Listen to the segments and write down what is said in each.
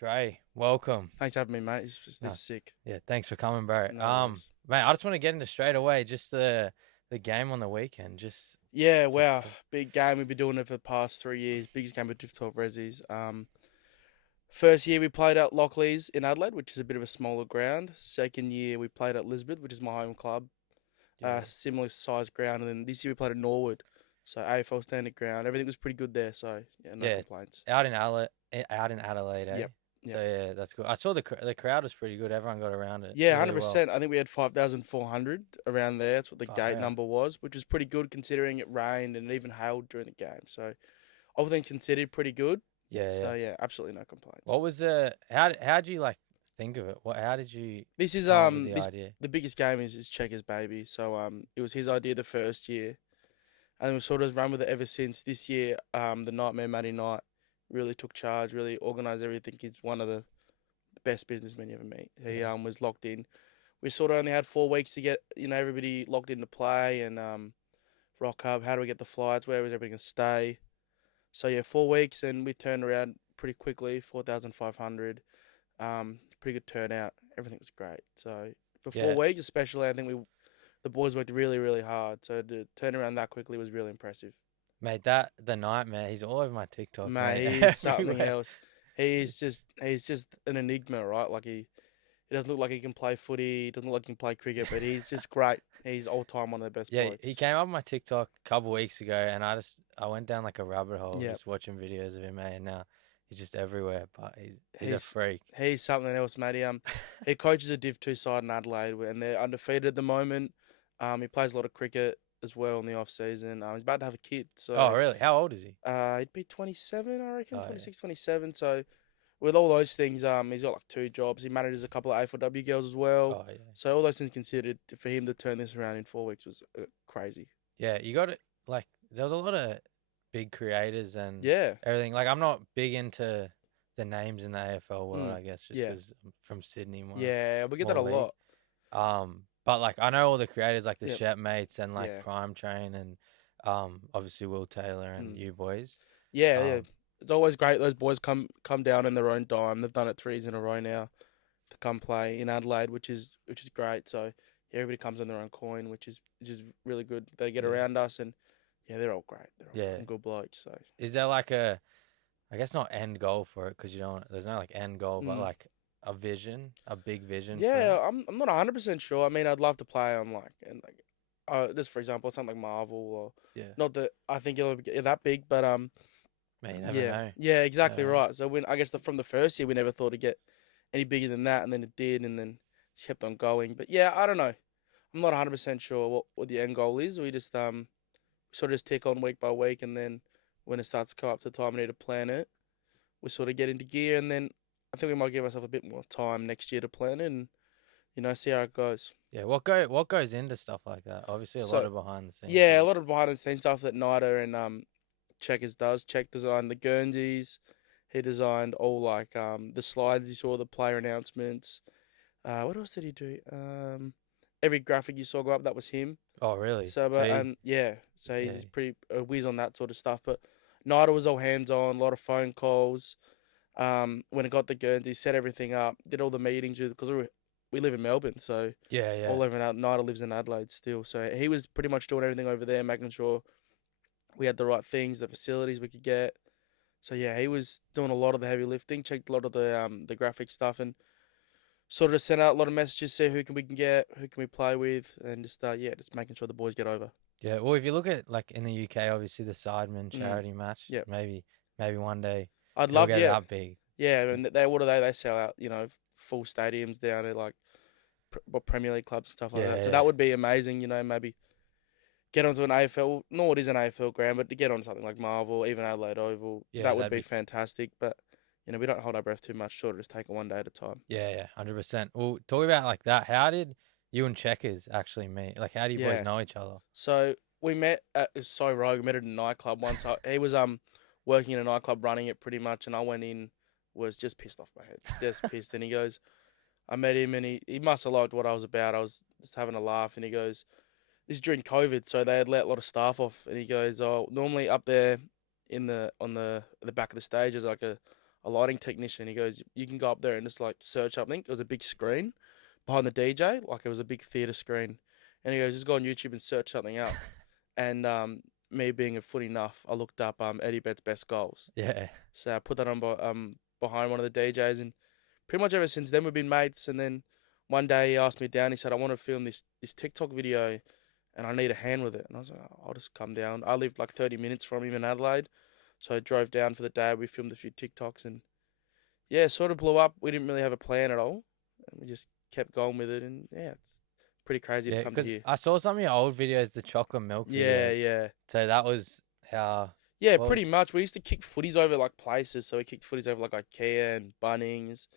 Srey, welcome. Thanks for having me, mate. This No, is sick. yeah, thanks for coming, bro. No worries. Mate, I just want to get into straight away. Just the game on the weekend. Yeah, T- wow. t- Big game. We've been doing it for the past 3 years. Biggest game of Div 12 Resis. First year we played at Lockleys in Adelaide, which is a bit of a smaller ground. Second year we played at Lisbeth, which is my home club. yeah, Similar size ground. And then this year we played at Norwood. So AFL standard ground. Everything was pretty good there. So yeah, no yeah, it's complaints. out in Adelaide, eh? Yep. So Yep. yeah, that's good. I saw the crowd was pretty good. Everyone got around it Yeah, really well. 100%. I think we had 5,400 around there. That's what the Far gate out. number was, which was pretty good considering it rained and it even hailed during the game. So all things considered, pretty good. Yeah, yeah. So yeah, absolutely no complaints. What was how'd you like think of it? How did you This is come up with the this idea? the biggest game is Checkers baby. So it was his idea the first year, and we sort of run with it ever since. This year the Nightmare Matty Knight really took charge, really organised everything. He's one of the best businessmen you ever meet. He Yeah, was locked in. We sort of only had 4 weeks to get everybody locked into play and rock up. How do we get the flights? Where was everybody gonna stay? So yeah, 4 weeks and we turned around pretty quickly. 4,500. Pretty good turnout. Everything was great. So for four yeah. weeks, especially, I think the boys worked really, really hard. So to turn around that quickly was really impressive. Mate, that the nightmare. He's all over my TikTok, Mate, mate. he's something Everywhere. else. He's just an enigma, right? Like he doesn't look like he can play footy. He doesn't look like he can play cricket, but he's just great. He's all time one of the best Yeah, he blokes. came up on my TikTok a couple weeks ago, and I went down like a rabbit hole Yeah, just watching videos of him, mate. And now he's just everywhere. But he's a he's freak. he's something else, matey. He coaches a Div 2 side in Adelaide, and they're undefeated at the moment. He plays a lot of cricket as well in the off season. He's about to have a kid, Oh, so really? How old is he? he'd be 27, I reckon, Oh, yeah. 26, 27. So with all those things, he's got like 2 jobs. He manages a couple of A4W girls as well. Oh, yeah. So all those things considered, for him to turn this around in 4 weeks was crazy. Yeah, you got it. Like, there was a lot of big creators and Yeah. everything. Like, I'm not big into the names in the AFL world, Mm. I guess, just Yeah. because I'm from Sydney, Yeah. We get that more a league. lot. But like I know all the creators like the Yep. Shep mates and like Yeah. Prime Train and obviously Will Taylor and Mm. you boys. Yeah. Yeah. Um, It's always great. Those boys come down in their own dime. They've done it 3 years in a row now to come play in Adelaide, which is great. So yeah, everybody comes on their own coin, which is really good. They get yeah, around us, and yeah, they're all great. They're all yeah. fucking good blokes. So Is there like I guess not end goal for it because you don't. There's no like end goal, but mm. like a big vision for Yeah, it. I'm not 100% sure. I mean, I'd love to play on just for example, something like Marvel or Yeah, not that I think it'll get that big, but man, you never yeah, know. yeah, You exactly never know. right. So when I guess from the first year we never thought it'd get any bigger than that, and then it did, and then kept on going. But yeah, I don't know. I'm not 100% sure what the end goal is. We just sort of just tick on week by week, and then when it starts to come up to the time we need to plan it, we sort of get into gear, and then I think we might give ourselves a bit more time next year to plan it, and see how it goes. Yeah, what goes into stuff like that? Obviously, a lot So of behind the scenes, yeah, a right? lot of behind the scenes stuff that Nida and Checkers does. Check designed the Guernseys. He designed all the slides you saw, the player announcements. What else did he do? Every graphic you saw go up, that was him. Oh, really? So, So but yeah, so yeah, he's pretty a whiz on that sort of stuff. But Nida was all hands on, a lot of phone calls. When it got the Guernsey, set everything up, did all the meetings with because we live in Melbourne, so yeah, yeah, all over Nida lives in Adelaide still. So he was pretty much doing everything over there, making sure we had the right things, the facilities we could get. So yeah, he was doing a lot of the heavy lifting, checked a lot of the graphic stuff, and sort of sent out a lot of messages, see who can we can get, who can we play with, and just making sure the boys get over. yeah. Well, if you look at like in the UK, obviously the Sidemen Mm, charity match, yeah, maybe one day I'd it'll love get yeah, that big. yeah, and 'Cause they what do they sell out full stadiums down at Premier League clubs and stuff like yeah, that. So yeah, that would be amazing. Maybe get onto an AFL. Norwood is an AFL ground, but to get on something like Marvel, even Adelaide Oval, yeah, that would that'd be be fantastic. But we don't hold our breath too much. Sort of just take it one day at a time. yeah, 100%. Well, talk about like that. How did you and Checkers actually meet? Like, how do you boys Yeah. know each other? So we met at it was so rogue. We met at a nightclub once. He was working in a nightclub, running it pretty much, and I went in, was just pissed off my head, just pissed. And he goes, I met him, and he must have liked what I was about. I was just having a laugh, and he goes, this is during COVID, so they had let a lot of staff off, and he goes, oh, normally up there in the back of the stage is like a a lighting technician. He goes, you can go up there and just like search something. It was a big screen behind the DJ, like it was a big theater screen. And he goes, just go on YouTube and search something up. And me being a footy nuff, I looked up Eddie Betts' best goals. Yeah. So I put that on behind one of the DJs, and pretty much ever since then we've been mates. And then one day he asked me down. He said, "I want to film this TikTok video, and I need a hand with it." And I was like, "Oh, I'll just come down." I lived like 30 minutes from him in Adelaide, so I drove down for the day. We filmed a few TikToks, and yeah, it sort of blew up. We didn't really have a plan at all, and we just kept going with it. And yeah, it's pretty crazy to Yeah, come to because here. I saw some of your old videos, the chocolate milk Yeah, video. yeah. So that was how. Yeah, What pretty was? much. We used to kick footies over like places. So we kicked footies over like IKEA and Bunnings.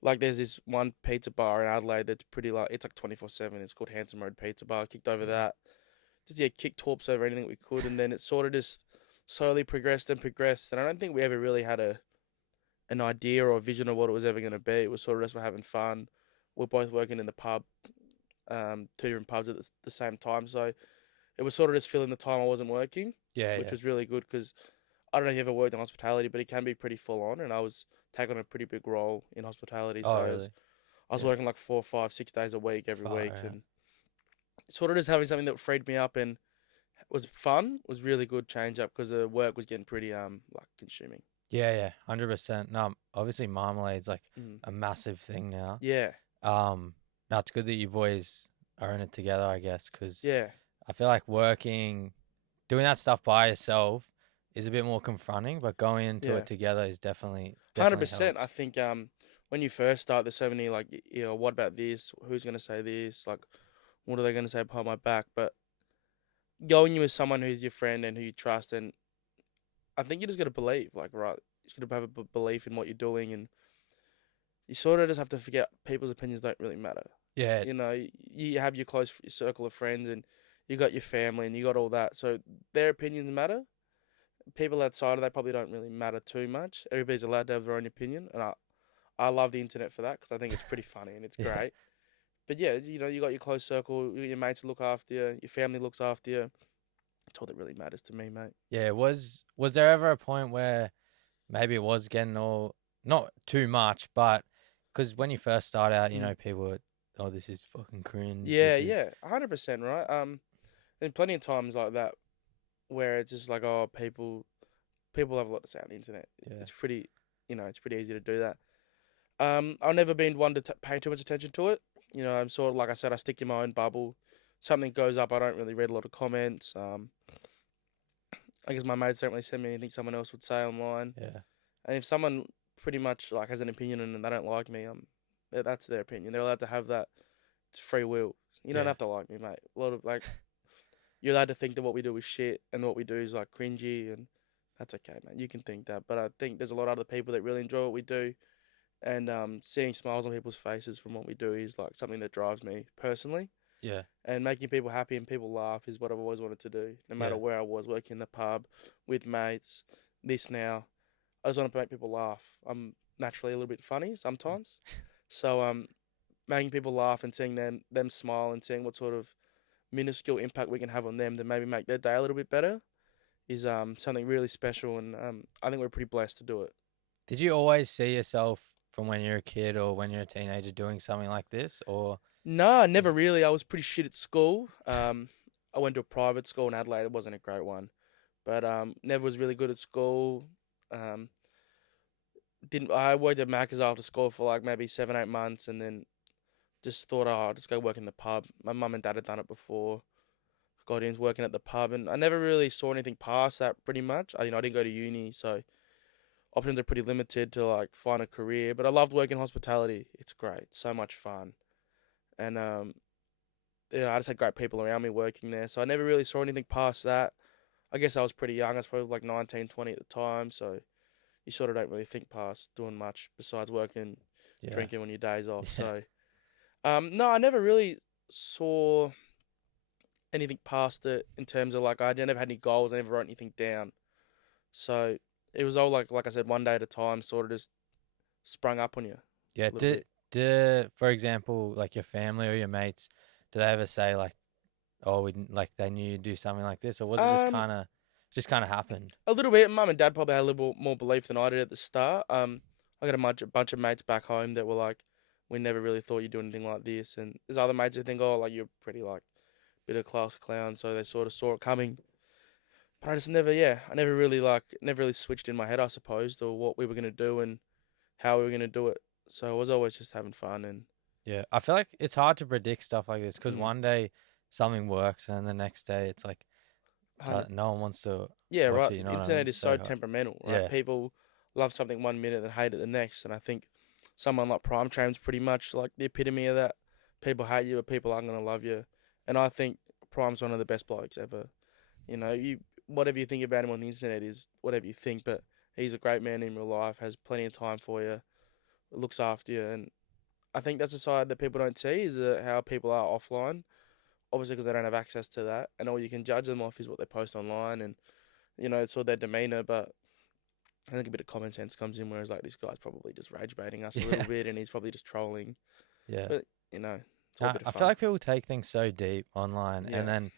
Like there's this one pizza bar in Adelaide that's pretty like it's like 24/7. It's called Handsome Road Pizza Bar. Kicked over Mm. that. Just yeah, kicked torps over anything we could, and then it sort of just slowly progressed and progressed. And I don't think we ever really had an idea or a vision of what it was ever going to be. It was sort of just having fun. We're both working in the pub, two different pubs at the same time. So it was sort of just filling the time I wasn't working, Yeah, which yeah. was really good because I don't know if you ever worked in hospitality, but it can be pretty full on, and I was taking a pretty big role in hospitality. So Oh, really? I was Yeah. working like 4, 5, 6 days a week every Far week, out. and sort of just having something that freed me up and was fun was really good change up because the work was getting pretty like consuming. Yeah, yeah, 100%. No, obviously Marmalade's like Mm. a massive thing now. Yeah, No, it's good that you boys are in it together, I guess, because yeah, I feel like doing that stuff by yourself is a bit more confronting, but going into yeah. it together is definitely 100%. I helps. think when you first start, there's so many like what about this? Who's gonna say this? Like, what are they gonna say behind my back? But going in with someone who's your friend and who you trust, and I think you just gotta believe, like, right, you just gotta have a belief in what you're doing, and you sort of just have to forget people's opinions don't really matter. Yeah, You know, you have your close circle of friends, and you got your family, and you got all that. So their opinions matter. People outside of that probably don't really matter too much. Everybody's allowed to have their own opinion, and I love the internet for that because I think it's pretty funny and it's yeah, great. But yeah, you got your close circle, you got your mates to look after you, your family looks after you. It's all that really matters to me, mate. yeah. Was there ever a point where maybe it was getting all not too much, but because when you first start out, Mm. people were, oh, this is fucking cringe. Yeah, This is yeah, 100%, right? There's plenty of times like that where it's just like, oh, people have a lot to say on the internet. yeah, It's pretty, it's pretty easy to do that. I've never been one to pay too much attention to it. I'm sort of like I said, I stick in my own bubble. Something goes up, I don't really read a lot of comments. I guess my mates don't really send me anything someone else would say online. yeah, And if someone pretty much like has an opinion and they don't like me, that's their opinion. They're allowed to have that. It's free will. You don't yeah, have to like me, mate. A lot of like you're allowed to think that what we do is shit and what we do is like cringy, and that's okay, man. You can think that, but I think there's a lot of other people that really enjoy what we do, and seeing smiles on people's faces from what we do is like something that drives me personally. yeah, And making people happy and people laugh is what I've always wanted to do, no matter yeah, where I was, working in the pub, with mates, this now. I just want to make people laugh. I'm naturally a little bit funny sometimes. So making people laugh and seeing them smile and seeing what sort of minuscule impact we can have on them to maybe make their day a little bit better is something really special, and I think we're pretty blessed to do it. Did you always see yourself from when you're a kid or when you're a teenager doing something like this, or? Nah, never really. I was pretty shit at school. I went to a private school in Adelaide. It wasn't a great one, but never was really good at school. Um, didn't I worked at Macca's after school for like maybe 7, 8 months, and then just thought, oh, I'll just go work in the pub. My mum and dad had done it before. Got in working at the pub, and I never really saw anything past that. Pretty much, I didn't go to uni, so options are pretty limited to like find a career. But I loved working hospitality. It's great, so much fun, and yeah, I just had great people around me working there. So I never really saw anything past that. I guess I was pretty young. I was probably like 19, 20 at the time, so you sort of don't really think past doing much besides working, Yeah, drinking on your days off. yeah, So no, I never really saw anything past it in terms of like I never had any goals. I never wrote anything down. So it was all like I said, one day at a time, sort of just sprung up on you yeah. a little bit. For example, like your family or your mates, do they ever say like, oh, like they knew you'd do something like this, or was it just Um, kind of just kind of happened. A little bit. Mum and dad probably had a little more belief than I did at the start. I got a bunch of mates back home that were like, we never really thought you'd do anything like this, and there's other mates who think, oh, like you're pretty like bit of class clown, so they sort of saw it coming. But I just never, yeah, I never really never really switched in my head, I suppose, to what we were gonna do and how we were gonna do it. So I was always just having fun and Yeah, I feel like it's hard to predict stuff like this because mm, one day something works and the next day it's like 100. no one wants to Yeah, watch right. it. You The know what I mean? internet It's is so so hard. temperamental, right? Yeah, People love something one minute and hate it the next, and I think someone like Prime Tram's pretty much like the epitome of that. People hate you, but people aren't gonna love you, and I think Prime's one of the best blokes ever. You whatever you think about him on the internet is whatever you think, but he's a great man in real life. Has plenty of time for you, looks after you, and I think that's a side that people don't see is how people are offline. Obviously, because they don't have access to that, and all you can judge them off is what they post online, and it's all their demeanor. But I think a bit of common sense comes in, whereas like this guy's probably just rage baiting us a little yeah, bit, and he's probably just trolling. yeah. But it's all a bit of I feel fun. like people take things so deep online, and Yeah, then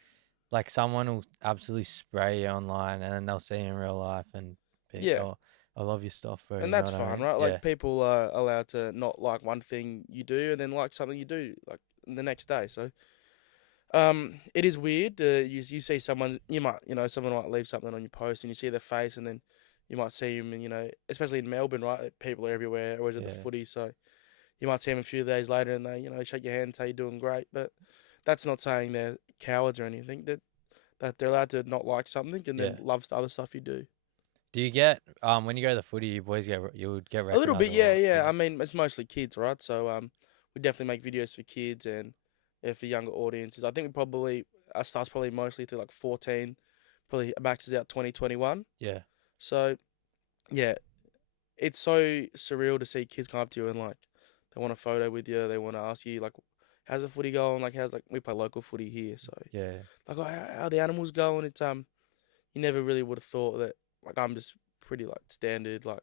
like someone will absolutely spray you online, and then they'll see you in real life and be, yeah, oh, I love your stuff, bro. and You know that's what I fine, mean? right? Yeah, Like people are allowed to not like one thing you do, and then like something you do like the next day. So it is weird. You see someone, someone might leave something on your post, and you see their face, and then you might see them, and especially in Melbourne, right? People are everywhere, always at the yeah, footy, so you might see them a few days later, and they, shake your hand and say you're doing great. But that's not saying they're cowards or anything. That they're allowed to not like something and then yeah. love the other stuff you do. Do you get when you go to the footy, you would get A little recognized bit, a yeah, lot? yeah. Yeah, I mean, it's mostly kids, right? So we definitely make videos for kids and for younger audiences. I think we probably our starts probably mostly through like 14, probably maxes out 2021. yeah, So yeah, it's so surreal to see kids come up to you and like they want a photo with you. They want to ask you like, how's the footy going? Like how's like we play local footy here, so yeah, like oh, how the animals going? It's you never really would have thought that like I'm just pretty like standard like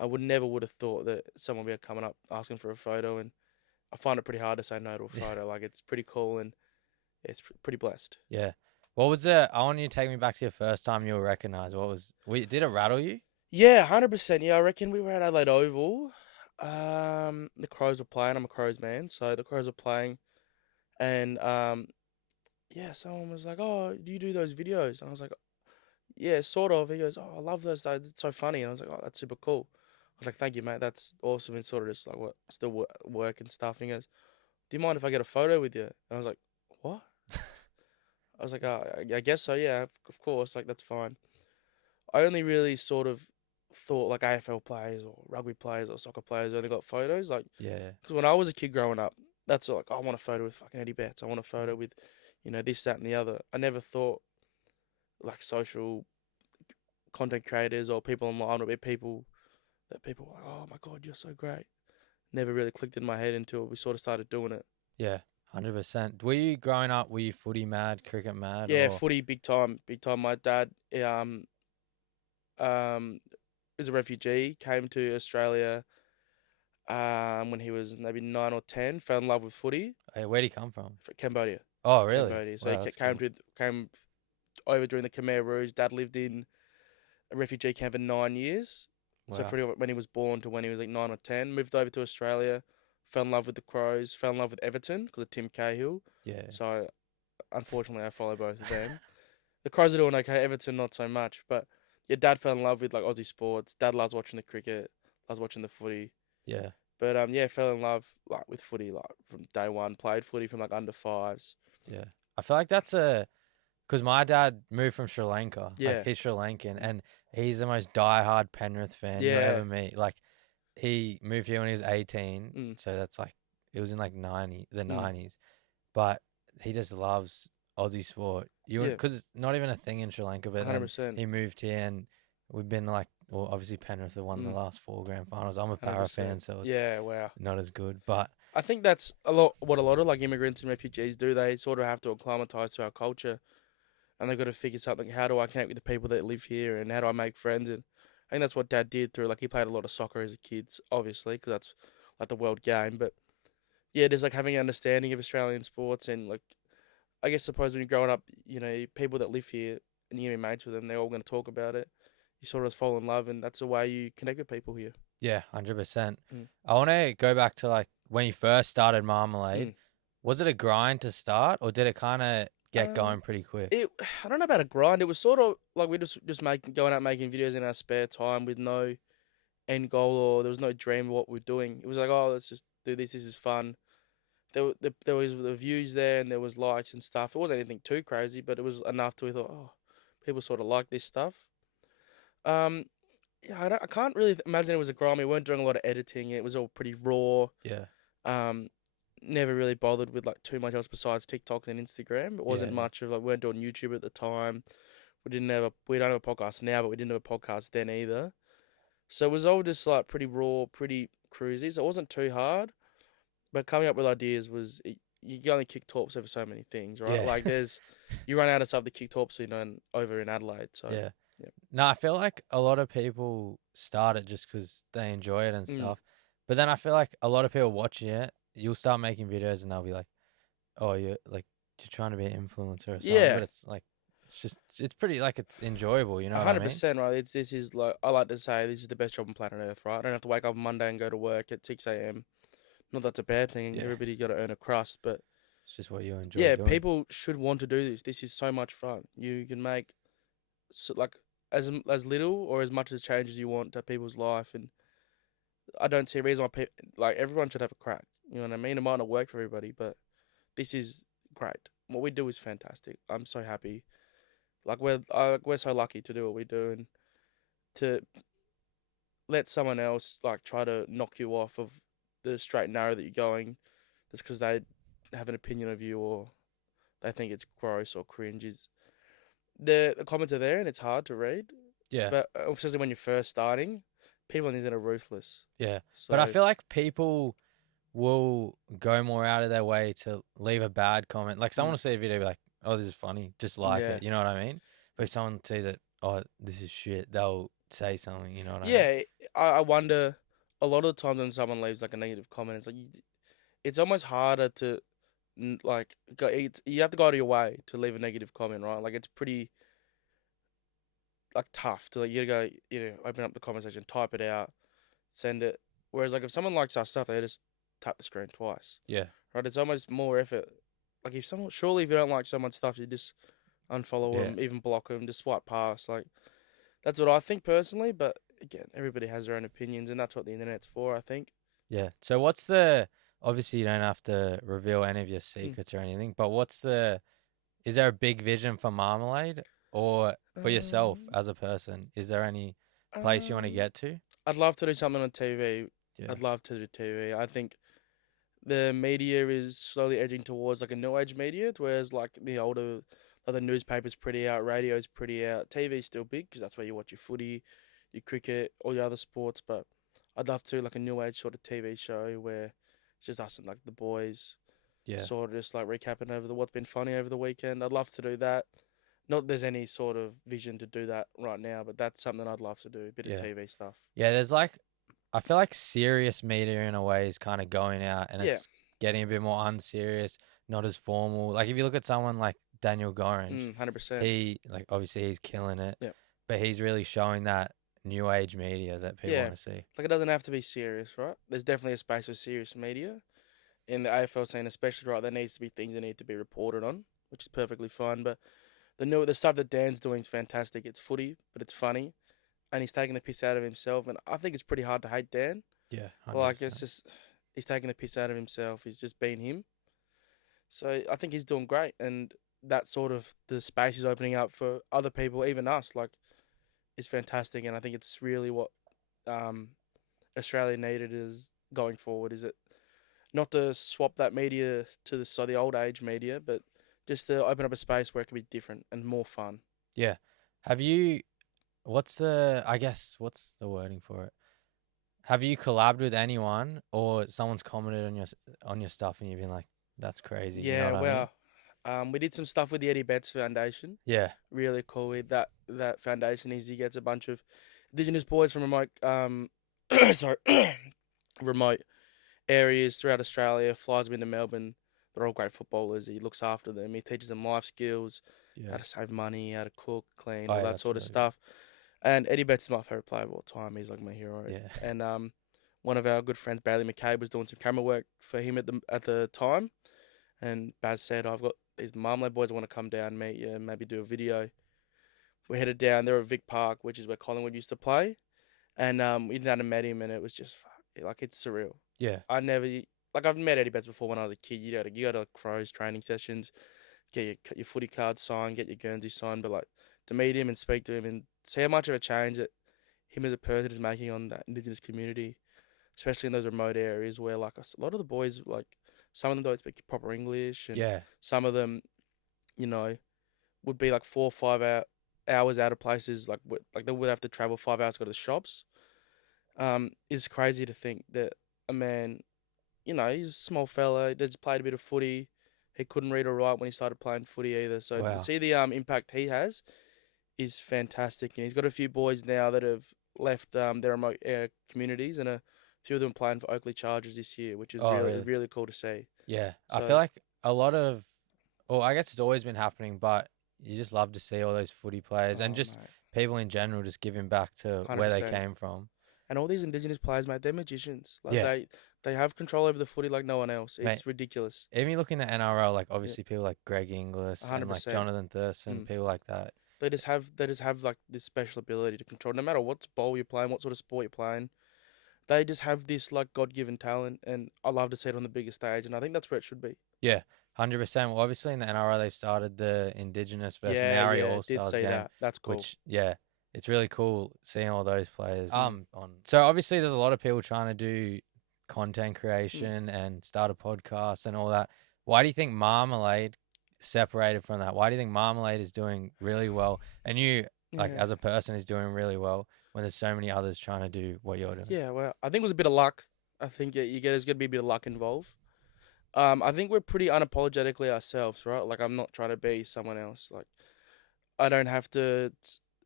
I would have thought that someone would be coming up asking for a photo, and I find it pretty hard to say no to a yeah, photo. Like it's pretty cool and it's pretty blessed. yeah. What was it? I want you to take me back to your first time you were recognized. Did it rattle you? Yeah, 100%. Yeah, I reckon we were at Adelaide Oval. The Crows were playing. I'm a Crows man, so the Crows were playing, and yeah, someone was like, "Oh, do you do those videos?" And I was like, "Yeah, sort of." He goes, "Oh, I love those. It's so funny." And I was like, "Oh, that's super cool." I was like, "Thank you, mate. That's awesome." And sort of just like what still work and stuff. And he goes, "Do you mind if I get a photo with you?" And I was like, "What?" I was like, "Oh, I guess so. Yeah, of course. Like that's fine." I only really sort of thought like AFL players or rugby players or soccer players only got photos. Like, Yeah, because when I was a kid growing up, that's all, like, I want a photo with fucking Eddie Betts. I want a photo with, this, that, and the other. I never thought like social content creators or people online would be people that people were like, oh my God, you're so great. Never really clicked in my head until we sort of started doing it. yeah, 100%. Were you growing up? Were you footy mad, cricket mad, Yeah, or footy, big time, big time. My dad, um, is a refugee, came to Australia when he was maybe 9 or 10, fell in love with footy where'd he come from? for Cambodia. Oh, really? Cambodia. So he Wow, that's came cool. to came over during the Khmer Rouge. Dad lived in a refugee camp for 9 years. So Wow. pretty when he was born to when he was like 9 or 10, moved over to Australia, fell in love with the Crows, fell in love with Everton because of Tim Cahill. Yeah, So unfortunately, I follow both of them. The Crows are doing okay. Everton not so much, but your dad fell in love with like Aussie sports. Dad loves watching the cricket, loves watching the footy. yeah, But yeah, fell in love like with footy like from day one. Played footy from like under fives. yeah. I feel like that's because my dad moved from Sri Lanka. Like Yeah, he's Sri Lankan, and he's the most diehard Penrith fan you'll yeah, ever meet. Like he moved here when he was 18, mm, so that's like it was in like the mm, 90s. But he just loves Aussie sport. You yeah, because it's not even a thing in Sri Lanka. But hundred then percent, he moved here, and we've been like, well, obviously Penrith have won the mm, last four grand finals. I'm a hundred Para fan, percent. so it's Yeah, wow. not as good. But I think that's a lot. What a lot of like immigrants and refugees do. They sort of have to acclimatize to our culture, and they've got to figure something. How do I connect with the people that live here, and how do I make friends? And I think that's what Dad did through. Like he played a lot of soccer as a kid, obviously, because that's like the world game. But yeah, there's like having an understanding of Australian sports, and like I guess suppose when you're growing up, people that live here, and you're gonna be mates with them. They're all gonna talk about it. You sort of fall in love, and that's the way you connect with people here. Yeah, 100%. Mm. I want to go back to like when you first started Marmalade. Mm. Was it a grind to start, or did it kind of get Um, going pretty quick? it I don't know about a grind. It was sort of like we just making going out making videos in our spare time with no end goal, or there was no dream of what we're doing. It was like, oh, let's just do this. This is fun. There was the views there, and there was likes and stuff. It wasn't anything too crazy, but it was enough to we thought, oh, people sort of like this stuff. Um, yeah, I can't really imagine it was a grind. We weren't doing a lot of editing. It was all pretty raw. Yeah, Um, never really bothered with like too much else besides TikTok and Instagram. It yeah, wasn't yeah, much of like we weren't doing YouTube at the time. We don't have a podcast now, but we didn't have a podcast then either. So it was all just like pretty raw, pretty cruisy. So it wasn't too hard. But coming up with ideas you can only kick torps over so many things, right? yeah, Like you run out of stuff to kick torps over in Adelaide. So yeah. yeah. No, I feel like a lot of people start it just because they enjoy it and Mm. stuff. But then I feel like a lot of people watching it, you'll start making videos and they'll be like, "Oh, you're trying to be an influencer or something." Yeah. But it's like, it's pretty like it's enjoyable. You know what I hundred mean? percent right. This is like I like to say this is the best job on planet Earth, right? I don't have to wake up on Monday and go to work at 6 a.m. Not that's a bad thing. Yeah, Everybody got to earn a crust, but it's just what you enjoy yeah, doing. people should want to do this. This is so much fun. You can make like as little or as much as change as you want to people's life, and I don't see a reason why like everyone should have a crack. You know what I mean? It might not work for everybody, but this is great. What we do is fantastic. I'm so happy. Like we're so lucky to do what we do, and to let someone else like try to knock you off of the straight and narrow that you're going just because they have an opinion of you or they think it's gross or cringe is the comments are there and it's hard to read. Yeah, But especially when you're first starting, people on the internet are ruthless. yeah. But I So feel like people will go more out of their way to leave a bad comment. Like someone mm, will see a video, be like, "Oh, this is funny," just like yeah, it. You know what I mean? But if someone sees it, "Oh, this is shit," they'll say something. You know what I mean? yeah. I wonder a lot of the times when someone leaves like a negative comment, it's like it's almost harder to like go. You have to go out of your way to leave a negative comment, right? Like it's pretty like tough to like you gotta go open up the conversation, type it out, send it. Whereas like if someone likes our stuff, they just tap the screen twice, Yeah, right? It's almost more effort. Like if someone surely if you don't like someone's stuff, you just unfollow yeah, them, even block them, just swipe past. Like that's what I think personally. But again, everybody has their own opinions, and that's what the internet's for. I think. yeah. So what's the? Obviously, you don't have to reveal any of your Mm. secrets or anything. But what's the? Is there a big vision for Marmalade or for yourself Um, as a person? Is there any place you want to um, get to? I'd love to do something on TV. Yeah, I'd love to do TV. I think the media is slowly edging towards like a new age media, whereas like the older, like the newspaper's pretty out, radio's pretty out, TV's still big because that's where you watch your footy, your cricket, all your other sports. But I'd love to do like a new age sort of TV show where it's just us and like the boys, yeah, sort of just like recapping over what's been funny over the weekend. I'd love to do that. Not that there's any sort of vision to do that right now, but that's something I'd love to do. A bit of yeah, TV stuff. yeah. There's like I feel like serious media in a way is kind of going out and Yeah. it's getting a bit more unserious, not as formal. Like if you look at someone like Daniel Gorringe, 100%. he like obviously he's killing it, Yeah. but he's really showing that new age media that people Yeah. want to see. Like it doesn't have to be serious, right? There's definitely a space for serious media in the AFL scene, especially right. There needs to be things that need to be reported on, which is perfectly fine. But the stuff that Dan's doing is fantastic. It's footy, but it's funny, and he's taking the piss out of himself. And I think it's pretty hard to hate Dan. Yeah, Like it's 100%. just he's taking the piss out of himself. He's just being him. So I think he's doing great, and that sort of the space is opening up for other people, even us. Like, is fantastic, and I think it's really what um, Australia needed is going forward. Is it not to swap that media to the old age media, but just to open up a space where it can be different and more fun. Yeah. Have you what's the I guess what's the wording for it? Have you collabed with anyone or someone's commented on your stuff and you've been like, that's crazy, you know Yeah, what I mean? well, we did some stuff with the Eddie Betts Foundation. Yeah. Really cool with that foundation is he gets a bunch of Indigenous boys from remote sorry remote areas throughout Australia, flies them into Melbourne. they're all great footballers. He looks after them. He teaches them life skills, how Yeah. to save money, how to cook, clean, Oh all yeah, that that's sort of really good. stuff. And Eddie Betts is my favorite player of all time. He's like my hero. Yeah. And one of our good friends, Bailey McCabe, was doing some camera work for him at the time. And Baz said, "I've got these Marmalade boys. I want to come down, meet you, and maybe do a video." We headed down. They're at Vic Park, which is where Collingwood used to play. And we down and met him, and it was just like it's surreal. Yeah. I never like I've met Eddie Betts before when I was a kid. You go to Crows training sessions, get your footy card signed, get your Guernsey signed, but like to meet him and speak to him and see how much of a change that him as a person is making on that Indigenous community, especially in those remote areas where like a lot of the boys like some of them don't speak proper English and Yeah. some of them you know would be like 4 or 5 hours out of places like they would have to travel 5 hours to go to the shops. It's crazy to think that a man, he's a small fella. He just played a bit of footy. He couldn't read or write when he started playing footy either. So to Wow. see the impact he has is fantastic. And he's got a few boys now that have left their remote communities, and a few of them playing for Oakley Chargers this year, which is Oh really really? really cool to see. Yeah. I feel So like a lot of, well, I guess it's always been happening, but you just love to see all those footy players and oh just mate, people in general just giving back to hundred where they percent. came from. And all these Indigenous players, mate, they're magicians. Like Yeah. they have control over the footy like no one else. Mate, It's ridiculous. even you look in the NRL, like Yeah, obviously people like Greg Inglis and hundred like percent. Jonathan Thurston, Mm. people like that. They just have like this special ability to control no matter what bowl you're playing, what sort of sport you're playing. They just have this like God given talent, and I love to see it on the biggest stage, and I think that's where it should be. Yeah, 100%. Well, obviously in the NRL they started the Indigenous versus Yeah, Maori yeah, All did Stars see game, that. That's cool. which yeah, it's really cool seeing all those players. Mm. On. So obviously there's a lot of people trying to do content Mm. creation and start a podcast and all that. Why do you think Marmalade separated from that? Why do you think Marmalade is doing really well and you like Yeah, as a person is doing really well when there's so many others trying to do what you're doing? yeah. Well, I think it was a bit of luck. I think there's gonna be a bit of luck involved. I think we're pretty unapologetically ourselves, right? Like I'm not trying to be someone else. Like I don't have to.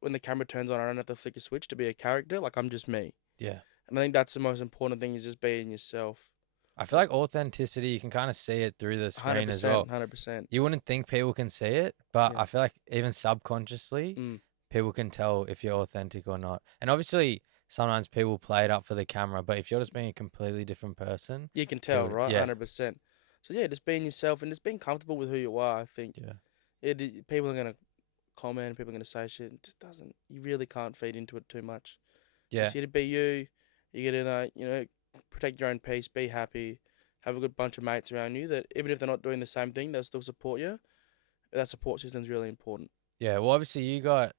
When the camera turns on, I don't have to flick a switch to be a character. Like I'm just me. Yeah. And I think that's the most important thing is just being yourself. I feel like authenticity, you can kind of see it through the Hundred screen as percent, well. 100%. You wouldn't think people can see it, but Yeah. I feel like even subconsciously, Mm. people can tell if you're authentic or not. And obviously, sometimes people play it up for the camera, but if you're just being a completely different person, You can tell, people, right? yeah, 100%. So yeah, just being yourself and just being comfortable with who you are. I think yeah, people are gonna comment, people are gonna say shit. It just doesn't. You really can't feed into it too much. yeah, Just you to be you. You gotta protect your own peace, be happy, have a good bunch of mates around you that even if they're not doing the same thing, they'll still support you. That support system is really important. yeah. Well, obviously, you got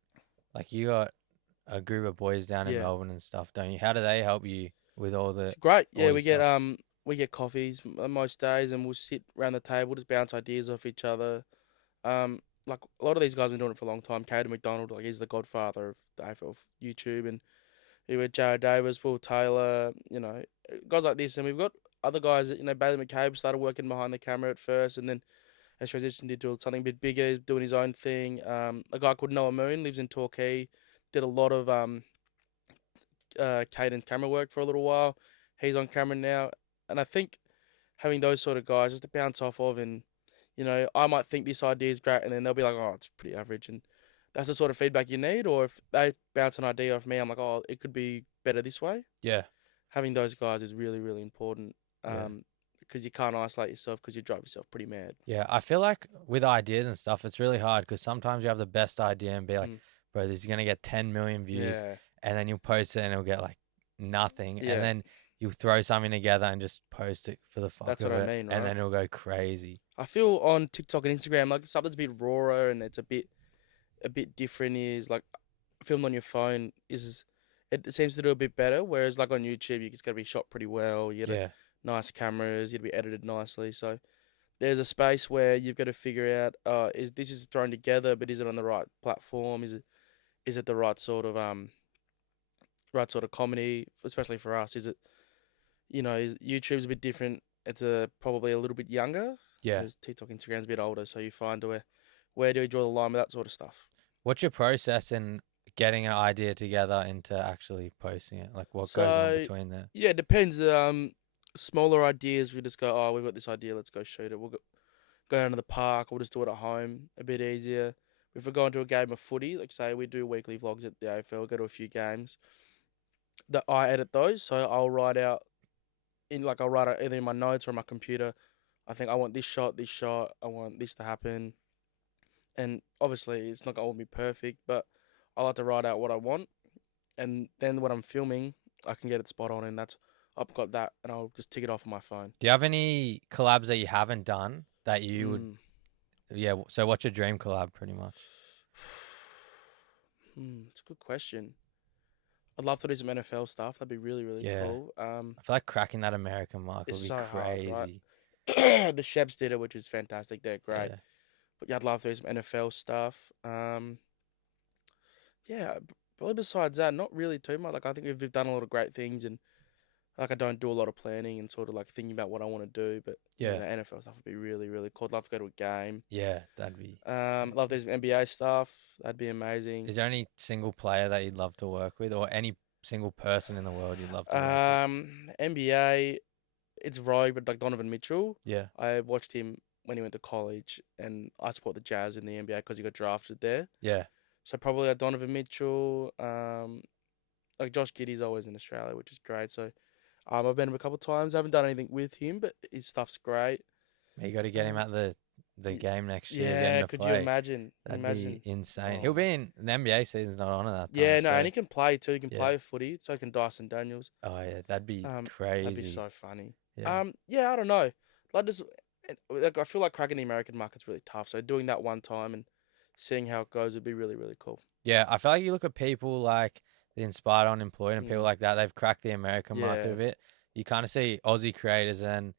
a group of boys down in Yeah. Melbourne and stuff, don't you? How do they help you with It's great. all Yeah, your stuff? we get coffees most days, and we'll sit around the table, just bounce ideas off each other. Like a lot of these guys have been doing it for a long time. Caden McDonald, like he's the godfather of the AFL YouTube, and we had Jared Davis, Will Taylor, guys like this, and we've got other guys that Bailey McCabe started working behind the camera at first, and then has transitioned into something a bit bigger, he's doing his own thing. A guy called Noah Moon lives in Torquay, did a lot of Caden's camera work for a little while. He's on camera now, and I think having those sort of guys just to bounce off of, and I might think this idea is great, and then they'll be like, oh, it's pretty average, and that's the sort of feedback you need. Or if they bounce an idea off me, I'm like, oh, it could be better this way. Yeah, Having those guys is really, really important. yeah. Because you can't isolate yourself because you drive yourself pretty mad. Yeah, I feel like with ideas and stuff, it's really hard because sometimes you have the best idea and be like, Mm. bro, this is going to get 10 million views. Yeah, And then you'll post it and it'll get like nothing. yeah, And then you'll throw something together and just post it for the fuck that's of what I it. mean, And right? then it'll go crazy. I feel on TikTok and Instagram like something's a bit rawer and it's a bit different. Is like filmed on your phone it seems to do a bit better. Whereas like on YouTube, it's got to be shot pretty well. You got Yeah. nice cameras. You'd be edited nicely. So there's a space where you've got to figure out is this is thrown together, but is it on the right platform? Is it the right sort of comedy, especially for us? Is it is YouTube's a bit different. It's probably a little bit younger. Yeah. Whereas TikTok, Instagram's a bit older. So you find where do you draw the line with that sort of stuff? What's your process in getting an idea together into actually posting it? Like what goes on So between there? yeah, it depends. Smaller ideas, we just go, oh, we've got this idea, let's go shoot it. go down to the park or just do it at home a bit easier. If we're going to a game of footy, like say we do weekly vlogs at the AFL, go to a few games. That I edit those, so I'll write out either in my notes or on my computer. I think I want this shot, this shot. I want this to happen, and obviously it's not gonna all be perfect, but I like to write out what I want, and then when I'm filming, I can get it spot on, and that's I've got that, and I'll just tick it off on my phone. Do you have any collabs that you haven't done that you would? Mm. Yeah. So what's your dream collab, pretty much? It's a good question. I'd love to do some NFL stuff. That'd be really, really Yeah. cool. I feel like cracking that American mark It's would be so hard, right? crazy. The Shebs did it, which is fantastic. They're great. Yeah. But yeah, I'd love to do some NFL stuff. Yeah, probably besides that, not really too much. Like I think we've done a lot of great things, and like I don't do a lot of planning and sort of like thinking about what I want to do. But yeah, Yeah. the NFL stuff would be really, really cool. I'd love to go to a game. Yeah. That'd be. Love to do some NBA stuff. That'd be amazing. Is there any single player that you'd love to work with, or any single person in the world you'd love to work with? NBA, it's Rogue, but like Donovan Mitchell. Yeah. I watched him when he went to college, and I support the Jazz in the NBA because he got drafted there. Yeah. So probably like Donovan Mitchell. Like Josh Giddey's always in Australia, which is great. So I've been him a couple of times. I haven't done anything with him, but his stuff's great. You got to get him Um, at the y- game next year, get him yeah, to could you play. imagine? That'd Imagine. be insane. He'll Oh. be in the NBA season's not on at that Yeah, time. no, So and he can play too. He can yeah. play footy. So can Dyson Daniels. Oh yeah, that'd be That'd be crazy. so funny. Yeah. Yeah, I don't know. Like just like I feel like cracking the American market's really tough. So doing that one time and seeing how it goes would be really, really cool. Yeah, I feel like you look at people like the Inspired Unemployed and people Mm. like that, they've cracked the American market Yeah. a bit. You kind of see Aussie creators and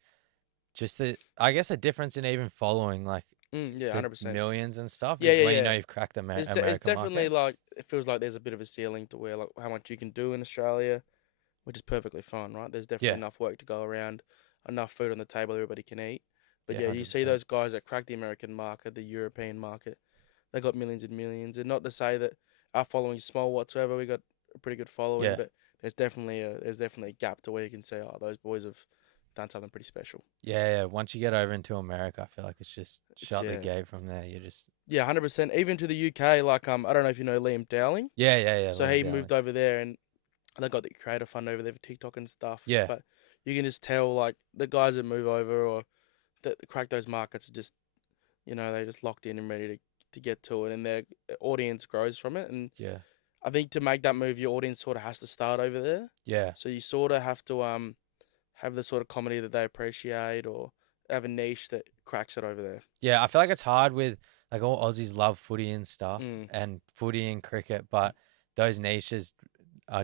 just I guess, a difference in even following like Yeah, the 100%. millions and stuff Yeah, is yeah, when you know yeah. you've cracked the It's American definitely market. like it feels like there's a bit of a ceiling to where like how much you can do in Australia, which is perfectly fine, right? There's definitely Yeah, enough work to go around, enough food on the table everybody can eat. But yeah, yeah, you see 100%. those guys that crack the American market, the European market, they got millions and millions. And not to say that our following is small whatsoever, we got a pretty good following, Yeah, but there's definitely a gap to where you can say, oh, those boys have done something pretty special. yeah. Once you get over into America, I feel like it's just It's shut the yeah, gate from there. You just yeah, 100%. Even to the UK, like I don't know if you know Liam Dowling. yeah. So Liam he Dowling. moved over there, and they got the creator fund over there for TikTok and stuff. Yeah, But you can just tell like the guys that move over or that crack those markets are just they're just locked in and ready to get to it, and their audience grows from it. And yeah, I think to make that move, your audience sort of has to start over there. yeah, So you sort of have to have the sort of comedy that they appreciate or have a niche that cracks it over there. yeah. I feel like it's hard with like all Aussies love footy and stuff Mm. and footy and cricket, but those niches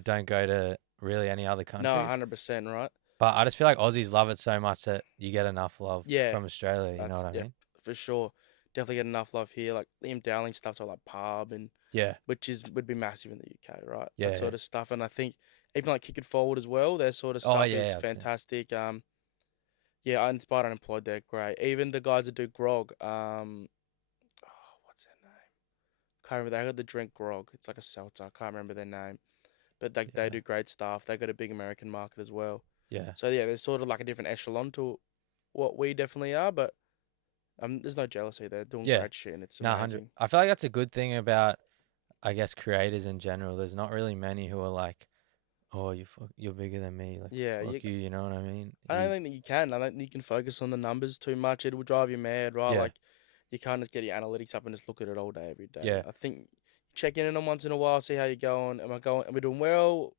don't go to really any other No, countries. 100%, right? But I just feel like Aussies love it so much that you get enough love Yeah, from Australia. You know what I yeah, mean? for sure. Definitely get enough love here. Like Liam Dowling stuff's all like pub and Yeah, would be massive in the UK, right? That yeah. sort of stuff. And I think even like Kick It Forward as well, their sort of Oh stuff yeah, is I've seen. fantastic. Yeah, I Inspired Unemployed, they're great. Even the guys that do grog, oh, what's their name? Can't remember. They got the drink grog. It's like a seltzer. I can't remember their name. But they Yeah, do great stuff. They got a big American market as well. yeah. So yeah, there's sort of like a different echelon to what we definitely are, but there's no jealousy. They're doing Yeah. great shit and it's No, 100. amazing. I feel like that's a good thing about, I guess, creators in general. There's not really many who are like, oh, you're bigger than me. Like, Yeah, fuck you. You know what I mean? I don't think that you can. I don't think you can focus on the numbers too much. It will drive you mad, right? Yeah, Like you can't just get your analytics up and just look at it all day, every day. yeah, I think check in on them once in a while, see how you're going. Am I going? Are we doing well?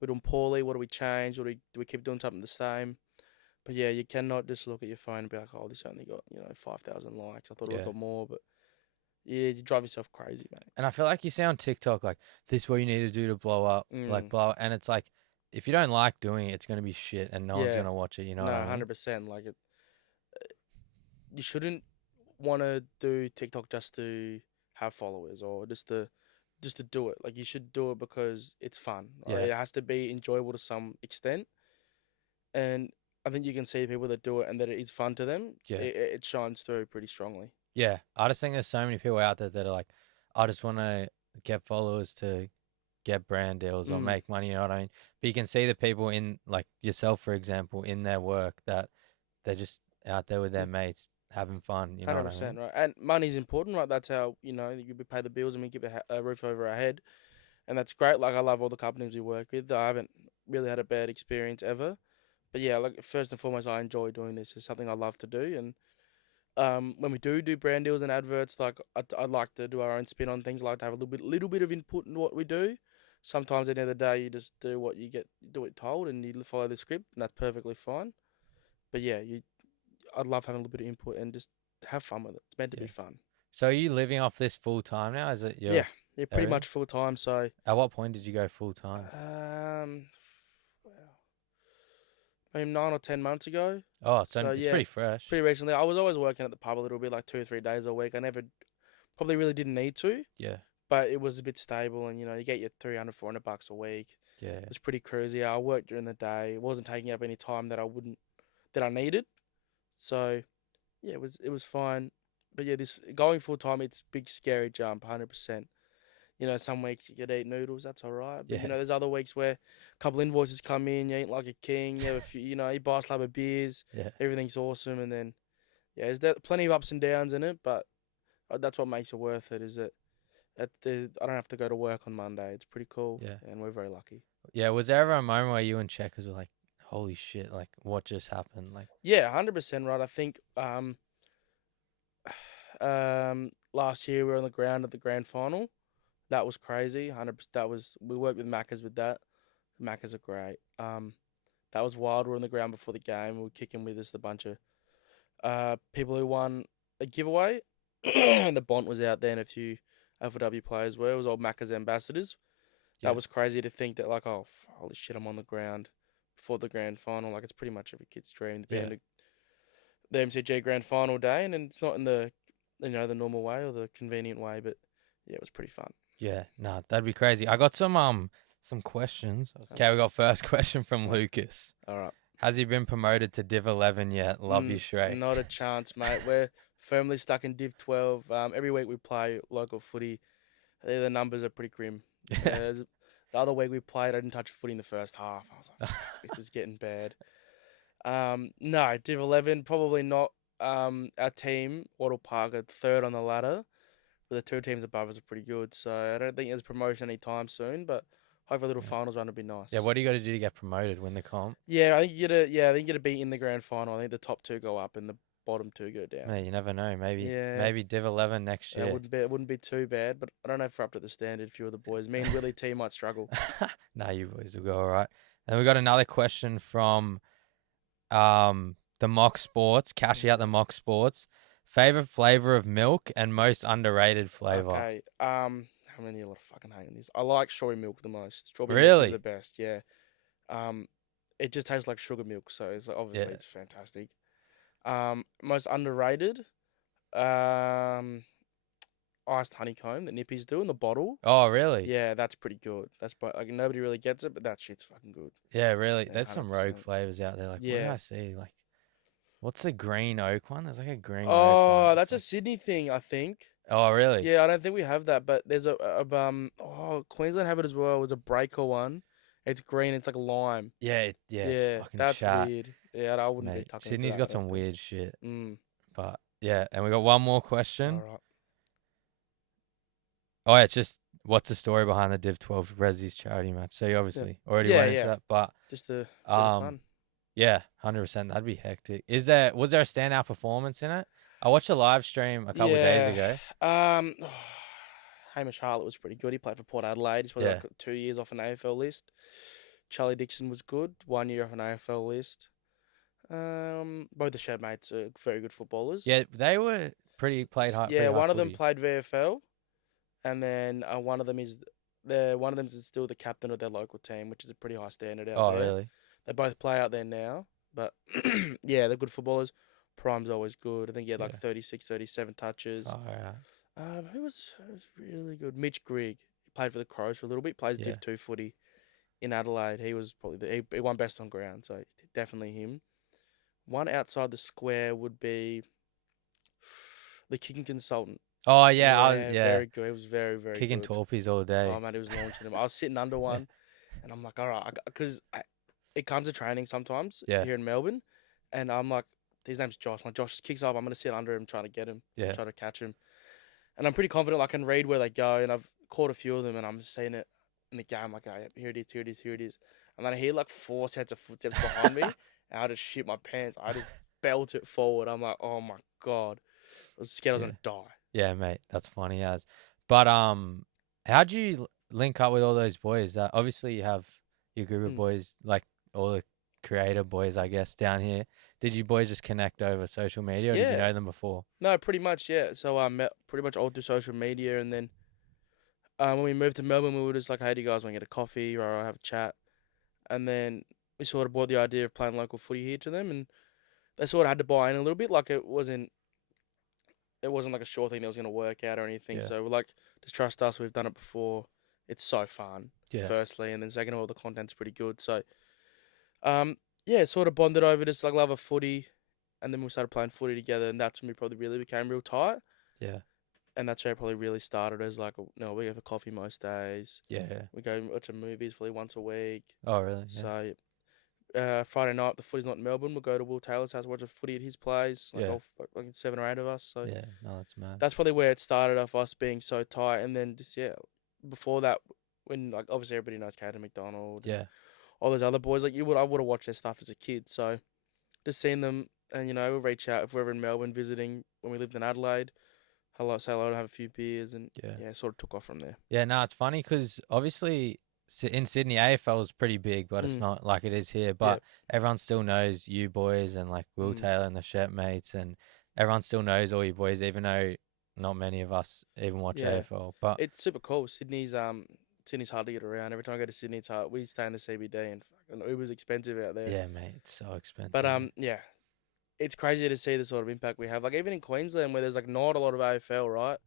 We're doing poorly. What do we change? Do we keep doing something the same? But yeah, you cannot just look at your phone and be like, oh, this only got 5,000 likes. I thought it would yeah. have got more, but yeah, you drive yourself crazy, mate. And I feel like you see on TikTok, like, this is what you need to do to blow up. Like, Mm. blow. And it's like, if you don't like doing it, it's going to be shit and no one's Yeah, going to watch it. You know no, what I mean? 100%. Like you shouldn't want to do TikTok just to have followers or just to do it. Like you should do it because it's fun. Right? Yeah, It has to be enjoyable to some extent, and I think you can see people that do it and that it is fun to them. yeah. It shines through pretty strongly. Yeah, I just think there's so many people out there that are like, I just want to get followers to get brand deals or Mm. make money. You know what I mean? But you can see the people in, like yourself, for example, in their work that they're just out there with their mates having fun. You know what I 100%, mean? right? And money's important, right? That's how, you pay the bills and we keep a roof over our head. And that's great. Like, I love all the companies we work with. I haven't really had a bad experience ever. But yeah, like, first and foremost, I enjoy doing this. It's something I love to do. And when we do brand deals and adverts, like, I'd like to do our own spin on things. I like to have a little bit of input in what we do. Sometimes at the end of the day, you just do what you do it told, and you follow the script, and that's perfectly fine. But yeah, I'd love having a little bit of input and just have fun with it. It's meant to be Yeah. fun. So are you living off this full time now? Is it your Yeah, yeah, pretty everything? much full time. So, At what point did you go full time? um, well, maybe 9 or 10 months ago. Oh, So it's yeah, pretty fresh. pretty recently. I was always working at the pub a little bit, like 2 or 3 days a week. I never probably really didn't need to, Yeah, but it was a bit stable, and you get your 300, $400 a week. yeah, It was pretty cruisy. I worked during the day. It wasn't taking up any time that I needed. So yeah, it was fine. But yeah, this going full time, it's big scary jump, 100%. Some weeks you could eat noodles, that's all right. But yeah, there's other weeks where a couple invoices come in, you eat like a king. You have a few, you buy a slab of beers, yeah, everything's awesome, and then yeah, there's plenty of ups and downs in it. But that's what makes it worth it. Is that I don't have to go to work on Monday. It's pretty cool, yeah, and we're very lucky. yeah. Was there ever a moment where you and Checkers were like, "Holy shit! Like, what just happened?" Like, Yeah, 100% right. I think last year we were on the ground at the grand final. That was crazy. 100%. We worked with Maccas with that. Maccas are great. That was wild. We were on the ground before the game. We were kicking with us a bunch of people who won a giveaway, and the Bont was out there, and a few FW players were. It was all Maccas ambassadors. That yeah, was crazy to think that, like, oh, holy shit, I'm on the ground before the grand final. Like, it's pretty much every kid's dream to be yeah, in the MCG grand final day, and it's not in the normal way or the convenient way, but yeah, it was pretty fun. yeah. Nah, that'd be crazy. I got some questions. Okay, we got first question from Lucas. All right. Has he been promoted to Div 11 yet? Love you, Srey. Not a chance, mate. We're firmly stuck in Div 12. Every week we play local footy. The numbers are pretty grim. The other week we played, I didn't touch a footy in the first half. I was like, this is getting bad. No, Div 11, probably not. Our team, Wattle Park, are third on the ladder. But the two teams above us are pretty good. So I don't think there's promotion anytime soon, but hopefully a little Yeah. finals run would be nice. Yeah, what do you got to do to get promoted? Win the comp? Yeah, I think you gotta be in the grand final. I think the top two go up and the bottom two go down. Mate, you never know. Yeah. Maybe Div 11 next It year. wouldn't be too bad, but I don't know if we're up to the standard. A few of the boys, me and Willie T might struggle. Nah, you boys will go all right. And we got another question from the Mock Sports. Cash out the Mock Sports. Favorite flavor of milk and most underrated flavor. Okay. How many a lot of fucking hating this? I like strawberry milk the most. Strawberry milk Really? is the best. Yeah. It just tastes like sugar milk, so obviously Yeah. it's fantastic. Most underrated. Um, iced honeycomb that Nippies do in the bottle. Oh, really? Yeah, that's pretty good. Like nobody really gets it, but that shit's fucking good. Yeah, really. Yeah, There's some rogue 100%. flavors out there. Like, what did Yeah. I see? Like, what's the green oak one? There's like a green oak Oh, one. that's It's a like, Sydney thing, I think. oh, really? Yeah, I don't think we have that, but there's Queensland have it as well. It was a breaker one. It's green. It's like lime. Yeah, it's Yeah, fucking that's chat. weird. Yeah, I wouldn't be Mate, tucking into Sydney's that, I got don't some think. weird shit. Mm. But yeah, and we got one more All question. right. Oh, yeah, it's just what's the story behind the Div 12 Resi's charity match? So you obviously already Yeah, went into yeah. that, but Just a bit of um, fun. yeah, 100%. That'd be hectic. Was there a standout performance in it? I watched a live stream a couple of days ago. Hamish Harlett was pretty good. He played for Port Adelaide. He's probably Yeah. like 2 years off an AFL list. Charlie Dixon was good. 1 year off an AFL list. Both the Shed mates are very good footballers. Yeah, they were played high. Yeah, Pretty high one of them footy. played VFL, and then one of them is still the captain of their local team, which is a pretty high standard out Oh, there. really? They both play out there now, but yeah, they're good footballers. Prime's always good. I think he had like Yeah. 36, 37 touches. Oh, yeah. Who was really good? Mitch Grigg. He played for the Crows for a little bit. Plays Yeah. Div 2 footy in Adelaide. He was probably he won best on ground, so definitely him. One outside the square would be the kicking consultant. Oh, yeah. Yeah, very good. It was very, very Kicking good. torpies all day. Oh man, he was launching them. I was sitting under one, and I'm like, all right, because it comes to training sometimes Yeah. here in Melbourne, and I'm like his name's Josh. My Josh kicks up. I'm gonna sit under him, trying to get him, Yeah. try to catch him. And I'm pretty confident I can read where they go, and I've caught a few of them, and I'm seeing it in the game. Like, oh, yeah, here it is, here it is, here it is. And then I hear like 4 sets of footsteps behind me, and I just shit my pants. I just belt it forward. I'm like, oh my god, I was scared I was Yeah. gonna die. Yeah, mate. That's funny as. But how'd you link up with all those boys? Obviously you have your group of Mm. boys, like all the creator boys, I guess, down here. Did you boys just connect over social media, or did you Yeah, know them before? no, pretty much, yeah. So I met pretty much all through social media, and then when we moved to Melbourne, we were just like, hey, do you guys want to get a coffee or have a chat? And then we sort of brought the idea of playing local footy here to them, and they sort of had to buy in a little bit. Like it wasn't like a sure thing that was going to work out or anything. Yeah. So we're like, just trust us. We've done it before. It's so fun. Yeah. Firstly, and then second of all, the content's pretty good. So, yeah, it sort of bonded over just like love of footy, and then we started playing footy together, and that's when we probably really became real tight. Yeah. And that's where it probably really started as like, we go for coffee most days. Yeah. Yeah. We go watch movies probably once a week. Oh, really? Yeah. So Friday night, the footy's not in Melbourne. We'll go to Will Taylor's house, watch a footy at his place. Like, Yeah. like 7 or 8 of us. So Yeah. No, that's mad. that's probably where it started off, us being so tight. And then just, yeah, before that, when like obviously everybody knows Caden McDonald, Yeah. all those other boys, like I would have watched their stuff as a kid. So just seeing them, and we'll reach out if we're ever in Melbourne visiting when we lived in Adelaide. Hello, say hello, and have a few beers, and Yeah. sort of took off from there. Yeah. No, it's funny because obviously in Sydney, AFL is pretty big, but it's Mm. not like it is here. But everyone still knows you boys and like Will Mm. Taylor and the Shep mates, and everyone still knows all you boys, even though not many of us even watch Yeah. AFL. But It's super cool. Sydney's hard to get around. Every time I go to Sydney, it's hard. We stay in the CBD, and fucking Uber's expensive out there. yeah, mate, it's so expensive. But yeah, it's crazy to see the sort of impact we have. Like even in Queensland, where there's like not a lot of AFL, right?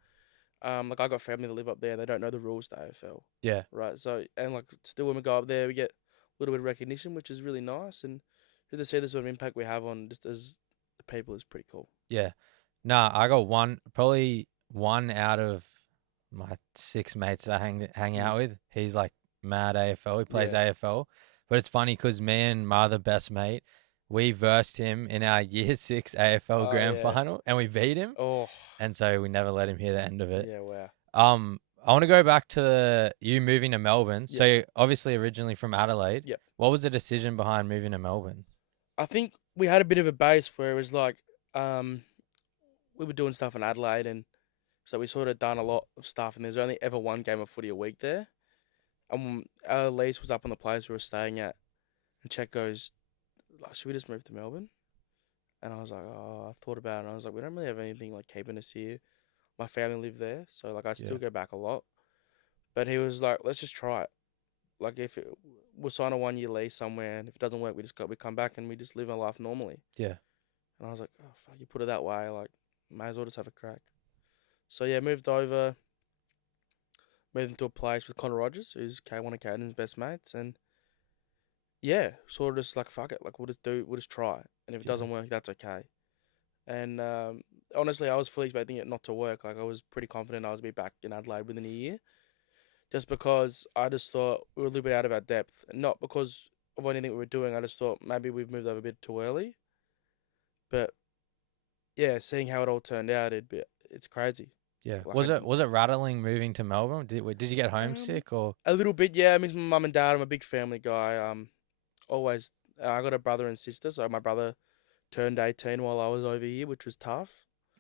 Like I got family that live up there, and they don't know the rules to AFL, Yeah. right? So and like still when we go up there, we get a little bit of recognition, which is really nice, and just to see the sort of impact we have on just as the people is pretty cool. Yeah. Nah, I got probably one out of my 6 mates that I hang out with. He's like mad AFL. He plays AFL. But it's funny because me and my other best mate, we versed him in our year 6 AFL grand final, and we beat him. Oh, And so we never let him hear the end of it. yeah, wow. I want to go back to you moving to Melbourne. Yep. So originally originally from Adelaide. Yep. What was the decision behind moving to Melbourne? I think we had a bit of a base where it was like, we were doing stuff in Adelaide, and so we sort of done a lot of stuff, and there's only ever one game of footy a week there. And our lease was up on the place we were staying at, and Chet goes, like, should we just move to Melbourne? And I was like, oh, I thought about it, and I was like, we don't really have anything like keeping us here. My family live there, so like I still go back a lot. But he was like, let's just try it. Like we'll sign a 1-year lease somewhere, and if it doesn't work, we come back and we just live our life normally. Yeah. And I was like, oh fuck, you put it that way, like may as well just have a crack. So yeah, moved into a place with Connor Rogers, who's one of Caden's best mates, and yeah, sort of just like fuck it, like we'll just try, and if it doesn't work, that's okay. And honestly, I was fully expecting it not to work. Like I was pretty confident I was be back in Adelaide within a year, just because I just thought we were a little bit out of our depth, and not because of anything we were doing. I just thought maybe we've moved over a bit too early. But yeah, seeing how it all turned out, it's crazy. Yeah. Like Was it rattling moving to Melbourne? Did you get homesick or? a little bit? Yeah, I miss my mum and dad. I'm a big family guy. Always. I got a brother and sister, so my brother turned 18 while I was over here, which was tough.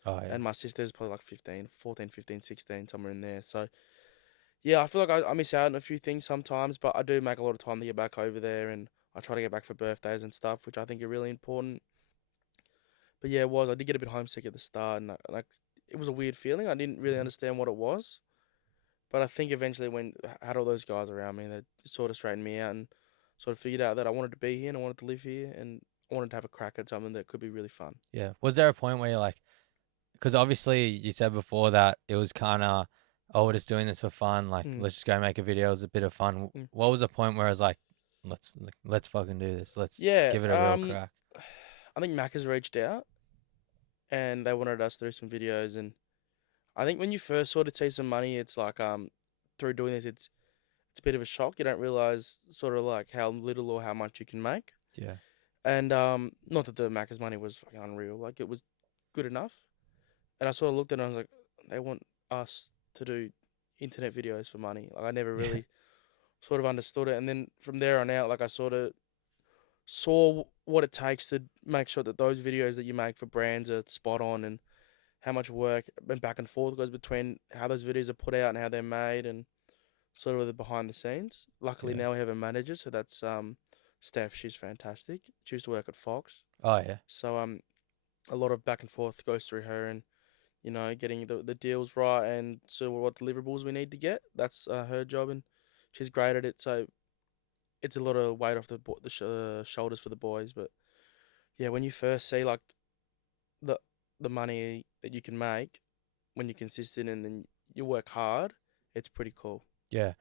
Oh yeah. And my sister's probably like 14, 15, 16, somewhere in there. So yeah, I feel like I miss out on a few things sometimes, but I do make a lot of time to get back over there, and I try to get back for birthdays and stuff, which I think are really important. But yeah, I did get a bit homesick at the start, and like it was a weird feeling. I didn't really understand what it was, but I think eventually when I had all those guys around me, they sort of straightened me out and sort of figured out that I wanted to be here and I wanted to live here, and I wanted to have a crack at something that could be really fun. Yeah. Was there a point where you're like, because obviously you said before that it was kind of, oh, we're just doing this for fun. Like, let's just go make a video. It was a bit of fun. What was the point where I was like, let's fucking do this. Let's give it a real crack. I think Mac has reached out, and they wanted us to do some videos. And I think when you first sort of see some money, it's like through doing this, it's a bit of a shock. You don't realize sort of like how little or how much you can make. Yeah. And not that the Macca's money was fucking unreal, like it was good enough. And I sort of looked at it and I was like, they want us to do internet videos for money. Like I never Yeah. really sort of understood it. And then from there on out, like I sort of saw what it takes to make sure that those videos that you make for brands are spot on, and how much work and back and forth goes between how those videos are put out and how they're made, and sort of the behind the scenes. Luckily Yeah. now we have a manager, so that's Steph. She's fantastic. She used to work at Fox, Oh yeah. so a lot of back and forth goes through her, and getting the deals right and so what deliverables we need to get. That's her job, and she's great at it. So it's a lot of weight off the shoulders for the boys. But yeah, when you first see like the the money that you can make when you're consistent and then you work hard, it's pretty cool. Yeah.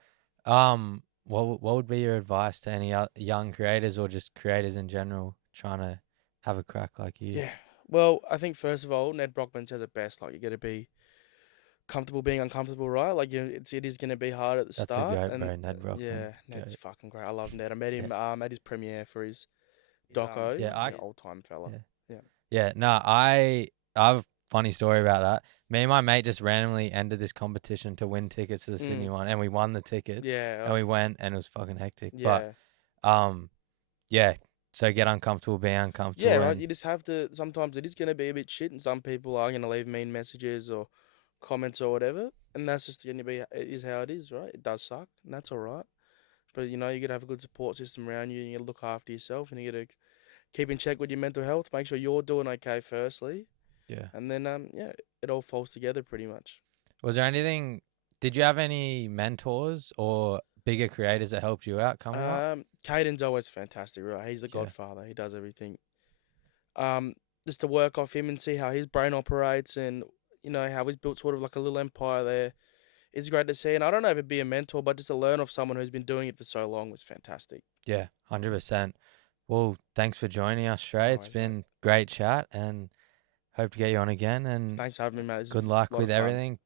What would be your advice to any young creators or just creators in general trying to have a crack like you? Yeah. Well, I think first of all, Ned Brockman says it best. Like you got to be comfortable being uncomfortable, right? Like it is going to be hard at the That's a start, goat, and bro. Ned Brockman. yeah, Ned's Goat. fucking great. I love Ned. I met Yeah. him at his premiere for his doco. Yeah. I. Yeah, old time fella. Yeah. Yeah. Yeah. No. I have a funny story about that. Me and my mate just randomly entered this competition to win tickets to the Sydney Mm. one, and we won the tickets, Yeah. and we went, and it was fucking hectic. But Yeah. um, yeah. So get uncomfortable, be Yeah. uncomfortable, Right. and You just have to. Sometimes it is going to be a bit shit, and some people are going to leave mean messages or comments or whatever, and that's just going to be. It is how it is, right? It does suck, and that's all right. But you got to have a good support system around you, and you got to look after yourself, and you got to keep in check with your mental health. Make sure you're doing okay firstly, yeah. and then yeah, it all falls together pretty much. Was there anything? Did you have any mentors or bigger creators that helped you out coming up? Caden's always fantastic, right? He's the Yeah. godfather. He does everything. Um, just to work off him and see how his brain operates, and how he's built sort of like a little empire there. It's great to see, and I don't know if it'd be a mentor, but just to learn off someone who's been doing it for so long was fantastic. Yeah, 100%. Well, thanks for joining us, Shrey. No It's worries, mate. been great chat and hope to get you on again and Thanks for having me, mate. This is good luck a lot with of fun. everything.